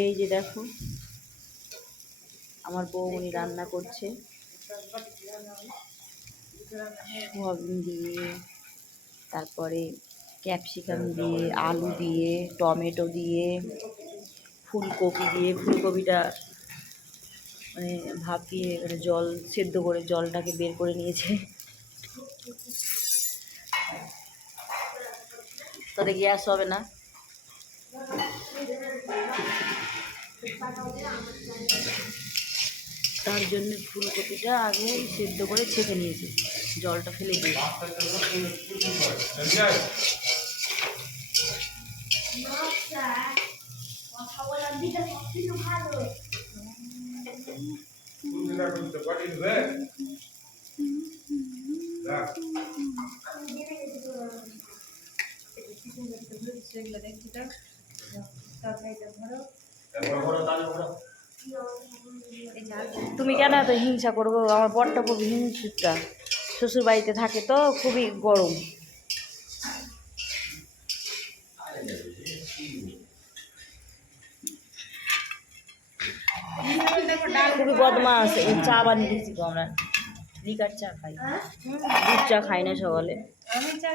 এই যে দেখো আমার বৌমনি রান্না করছে সোয়াবিন দিয়ে, তারপরে ক্যাপসিকাম দিয়ে, আলু দিয়ে, টমেটো দিয়ে, ফুলকপি দিয়ে। ফুলকপিটা মানে ভাপিয়ে মানে জল সেদ্ধ করে জলটাকে বের করে নিয়েছে। তাতে গ্যাস হবে না। তার জন্য ফুলকপিটা আগে সেদ্ধ করে ছেঁকে নিয়েছি, জলটা ফেলে দিয়ে। তুমি কেন এত হিংসা করবো? আমার বরটা খুব হিংসুটা, শ্বশুর বাড়িতে থাকে তো খুবই গরম। খুবই বদমাস। এই চা বানিয়ে দিয়েছি তো আমরা, লিকার চা খাই, দুধ চা খাই না সকালে,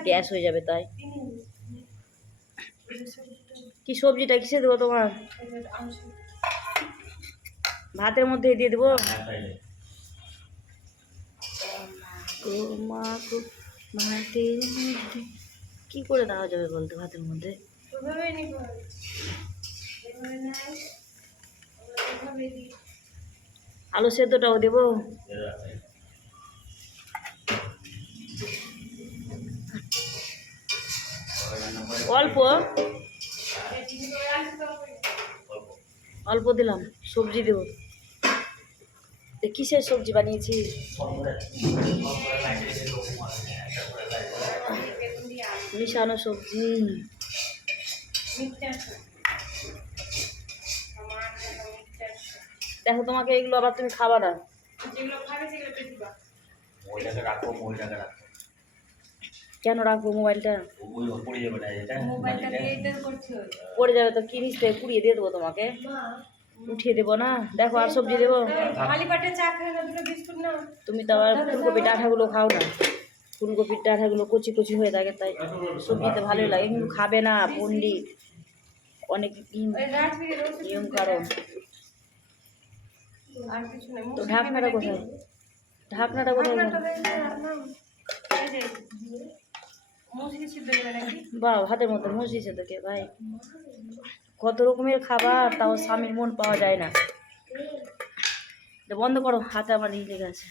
গ্যাস হয়ে যাবে তাই। কি সবজিটা কিসে দেবো তোমার? ভাতের মধ্যে দিয়ে দেবো। ভাতের মধ্যে কি করে দেওয়া যাবে বলতে? ভাতের মধ্যে আলু সেদ্ধটাও দেবো। অল্প অল্প দিলাম, সবজি দেবো। কিসের সবজি বানিয়েছি? মিশানো সবজি। দেখো তোমাকে এগুলো আবার তুমি খাবা না। কেন রাখবো মোবাইলটা? পড়ে যাবে তো, কি নিস পুড়িয়ে দিয়ে দেবো তোমাকে, উঠিয়ে দেবো না। দেখো আর সবজি দেবো। তুমি তো আবার ফুলকপির ডাঁটাগুলো খাও না, ফুলকপির ডাঁটাগুলো কচি কচি হয়ে থাকে, তাই সবজিতে ভালোই লাগে, কিন্তু খাবে না পণ্ডিত, অনেক নিয়ম কারণ। তো ঢাকনাটা কোথায়? ঢাকনাটা কোথায়? বা হাতের মধ্যে মসজিছে তো কে ভাই, কত রকমের খাবার, তাও স্বামীর মন পাওয়া যায় না। বন্ধ করো, হাতে আমার লেগে গেছে।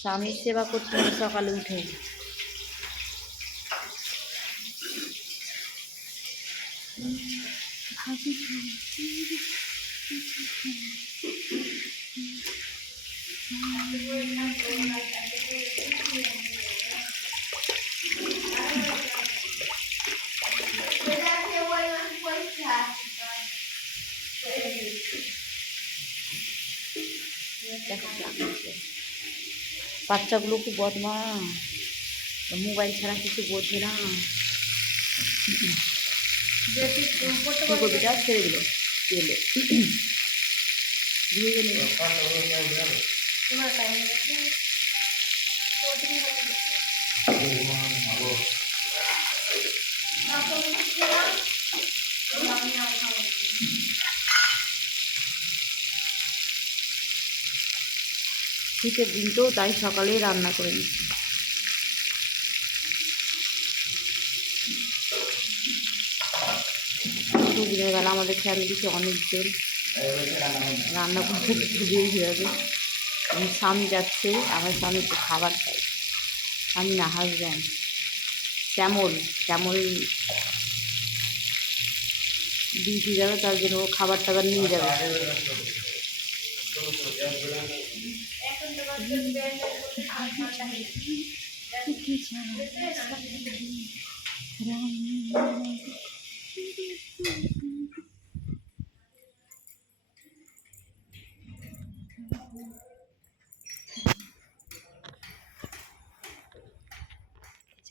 স্বামীর সেবা করতে হবে সকালে উঠে। বাচ্চাগুলো খুব বদমাশ, মোবাইল ছাড়া কিছু বোঝে না। ফুলকপিটা ছেড়ে দিল তেলে, ভেজে নিল। শীতের দিন তো তাই সকালেই রান্না করে নিচ্ছি। দিনের বেলা আমাদের ফ্যামিলিতে অনেকজন, রান্না করতে একটু দেরি হয়ে যাবে। স্বামী যাচ্ছে, আমার স্বামীকে খাবার চাই। আমি না, হাজব্যান্ড শ্যামল, শ্যামল ডিউটি যাবে, তার জন্য ও খাবার টাবার নিয়ে যাবে।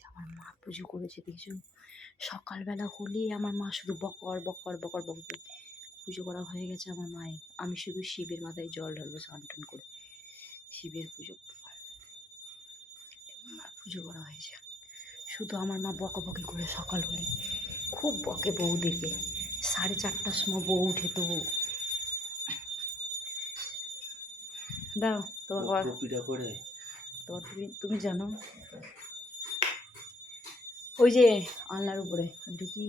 আমার মা পুজো করে করেছে দেখছো। সকালবেলা হলেই আমার মা শুধু বকর বকর বকর বকর। পুজো করা হয়ে গেছে আমার মায়ের, আমি শুধু শিবের মাথায় জল ঢালবো স্নান টান করে, শিবের পুজো পুজো করা হয়েছে। শুধু আমার মা বকাবকি করে সকাল হলে, খুব বকে বউদেরকে। 4:30টার সময় বউ উঠে তো দাও তোমার পিঠা করে তোমার তুমি জানো ওই যে আলনার উপরে ওইটা কি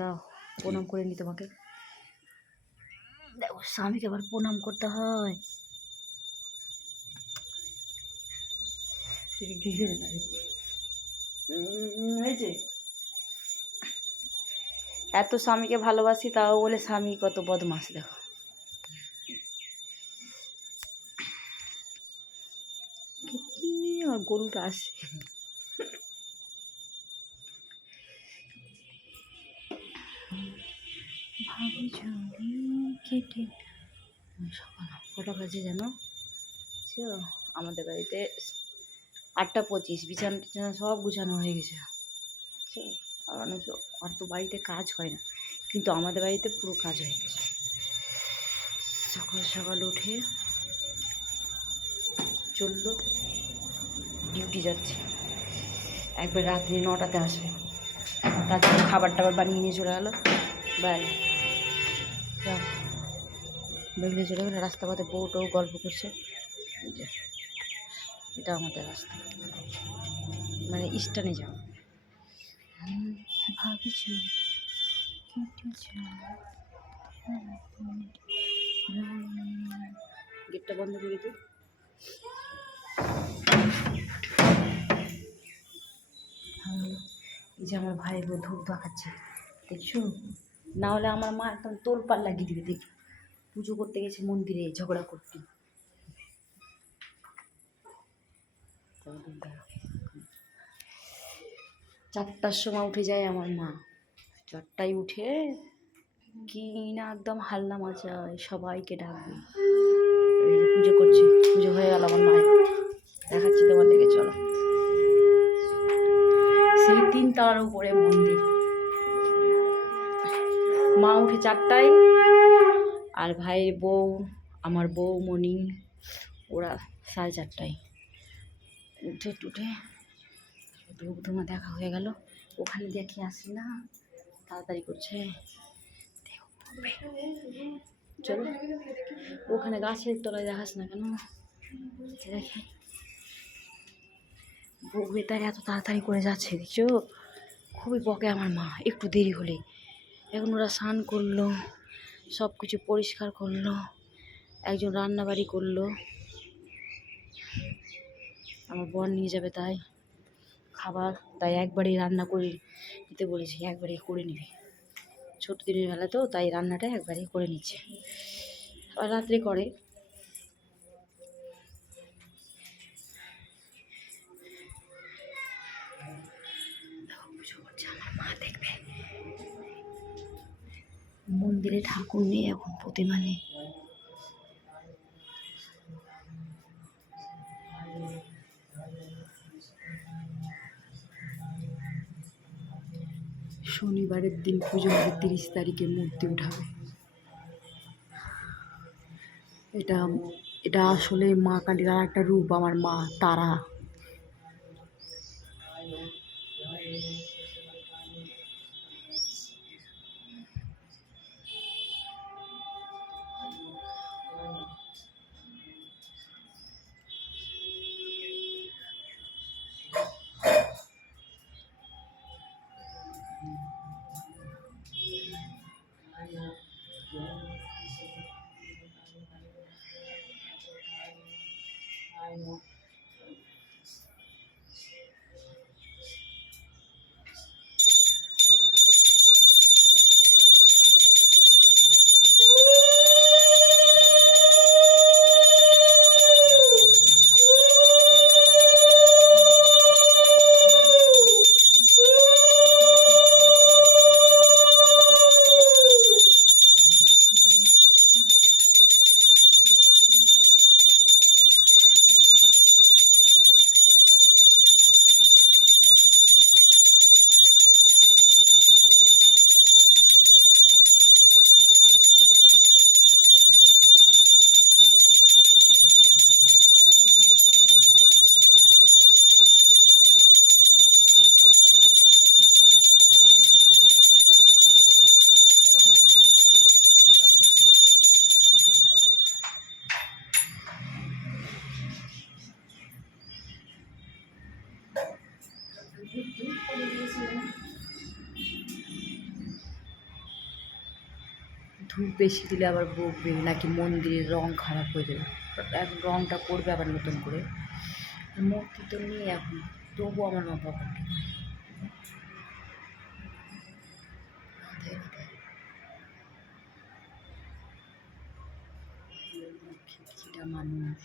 দাও প্রণাম করে নি তোমাকে। দেখো স্বামীকে আবার প্রণাম করতে হয়। এত স্বামীকে ভালোবাসি তাও বলে স্বামী কত বদমাস দেখো। আমার গরুটা আসে কেটে সকাল কটা বাজে জানো? আমাদের বাড়িতে 8:25, বিছানা টিছানা সব গুছানো হয়ে গেছে। আর তো বাড়িতে কাজ হয় না, কিন্তু আমাদের বাড়িতে পুরো কাজ হয়ে গেছে। সকাল সকাল উঠে চললো, ডিউটি যাচ্ছে। একবার রাত্রি 9টাতে আসবে, তারপরে খাবার টাবার বানিয়ে নিয়ে চলে গেলো। বাই বেরিয়ে চলে গেলো। রাস্তা পথে বউটাও গল্প করছে। এটা আমাদের রাস্তা, মানে স্টানে যাও। ভাবছি গেটটা বন্ধ করে দিই। এই যে আমার ভাই বউ ধূপ দেখাচ্ছে দেখছো, না হলে আমার মা একদম তোলপাড় লাগিয়ে দিবে। দেখি পুজো করতে গেছে মন্দিরে ঝগড়া করতে। 4টার সময় উঠে যায় আমার মা। 4টায় উঠে কি না একদম হাল্লা মাচায়, সবাইকে ডাকবে। এই যে পুজো করছে, পুজো হয়ে গেল আমার মায়ের, দেখাচ্ছি তোমাদেরকে চলো। সেই 3 তলার উপরে মন্দির। মা উঠে 4টায়, আর ভাইয়ের বউ, আমার বউ মণি, ওরা 4:30টায় উঠে টুটে ধূপ ধুমা দেখা হয়ে গেল। ওখানে দেখি আসি না, তাড়াতাড়ি করছে। চলো ওখানে গাছের তলায় দেখাস না কেন, দেখি বউ বেতায় এত তাড়াতাড়ি করে যাচ্ছে দেখছো। খুবই বকে আমার মা একটু দেরি হলে। এখন ওরা স্নান করলো, সব কিছু পরিষ্কার করলো, একজন রান্নাবাড়ি করলো, আমার বর নিয়ে যাবে তাই খাবার, তাই একবারই রান্না করে দিতে বলেছি, একবারই করে নিবে। ছোট দিনের বেলা তো, তাই রান্নাটা একবারই করে নিচ্ছে, আর রাত্রে করে। পুজো করছে আমার মা, দেখবে মন্দিরে ঠাকুর নেই এখন, প্রতিমা নেই। শনিবারের দিন পুজো হবে, 30 তারিখে মূর্তি উঠাবে। এটা আসলে মা কালীর আর একটা রূপ, আমার মা তারা। ধূপ বেশি দিলে আবার বকবে নাকি মন্দিরের রং খারাপ হয়ে যাবে, এখন রংটা করবে আবার নতুন করে। মূর্তি তো নেই এখন, তবু আমার মা বাবা খিটখিটা মানুষ।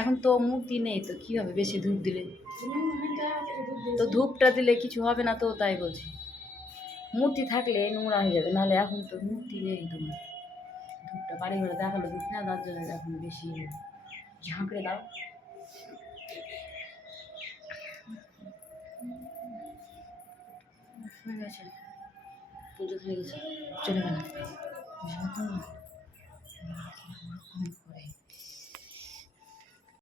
এখন তো মূর্তি নেই তো কী হবে বেশি ধূপ দিলে, তো ধূপটা দিলে কিছু হবে না তো, তাই বলছি। মূর্তি থাকলে নোংরা হয়ে যাবে, নাহলে এখন তো মূর্তি নেই তোমার। ধূপটা বাড়ি ঘরে দেখালো ধূপ না, তার জন্য এখন বেশি ঝাঁকড়ে দাও। হয়ে গেছে, পুজো হয়ে গেছে, চলে গেলাম। করে